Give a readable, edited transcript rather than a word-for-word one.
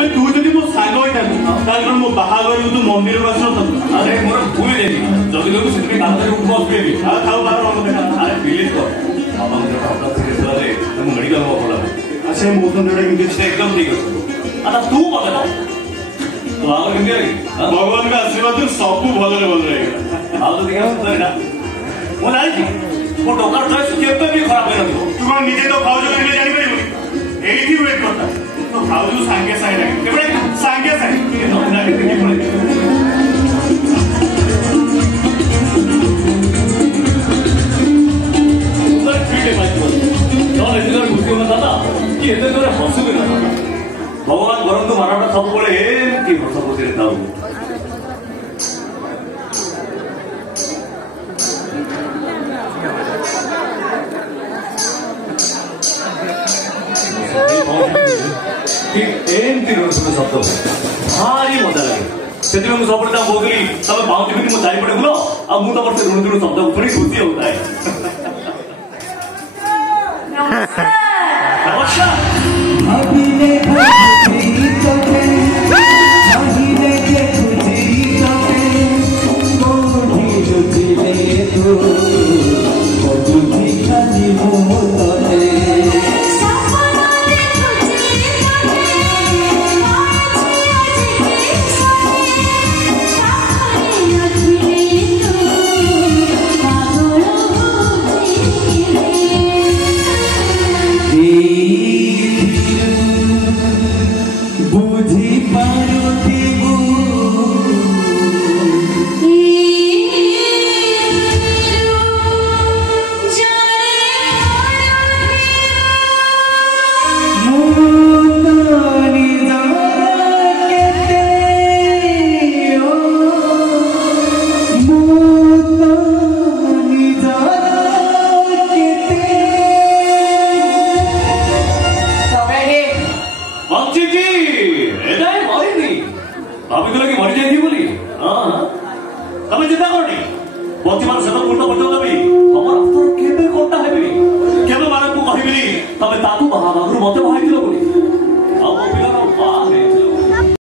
अबे तू जदि मो सांग होइता ताल मो बाहागर तू मंदिर बसनो त अरे मोर भूल जाई जदि लोग सिद्धि काम करे उनको असबेबी आ खाओ बार हम देखा अरे बिलीव कर बाबा मुझे अपना सीरियस रे तुम मेडिकल में बोला अच्छा मो तो नेडा इंजेक्शन एकदम ठीक है आता तू बता तो आगे केंगे रे भगवान का आशीर्वाद सब भल रे बोल रहे आ तो देखा सुंदर ना वो नहीं थी वो डॉक्टर ड्रेस केबे भी खराब हो नथिबो तू कौन निजे तो खाओ जो इने जानि परिबो एठी वेट करता तो खाओ जो सांगे साइ लागे केबे सांगे साइ ये तो ना के पड़े सुंदर ठीक है भाई तो ऐसे गुस्से में था ना कि इतने जोरे हंसू भी ना था भगवान गरम तो माराटा सब बोले कि हंस बोलते रहता हूँ शब्द भारी मजा लगे से मुझे सब बोली तब पाँच मिनट मुझे चारिपटे बुल आ मुझे तुम से ऋण ऋण शब्द थोड़ी खुशी होता है भाभी तो लगी मरी जाएगी बोली हाँ तब चिंता करो नहीं बहुत ही बार सदम उल्टा पड़ता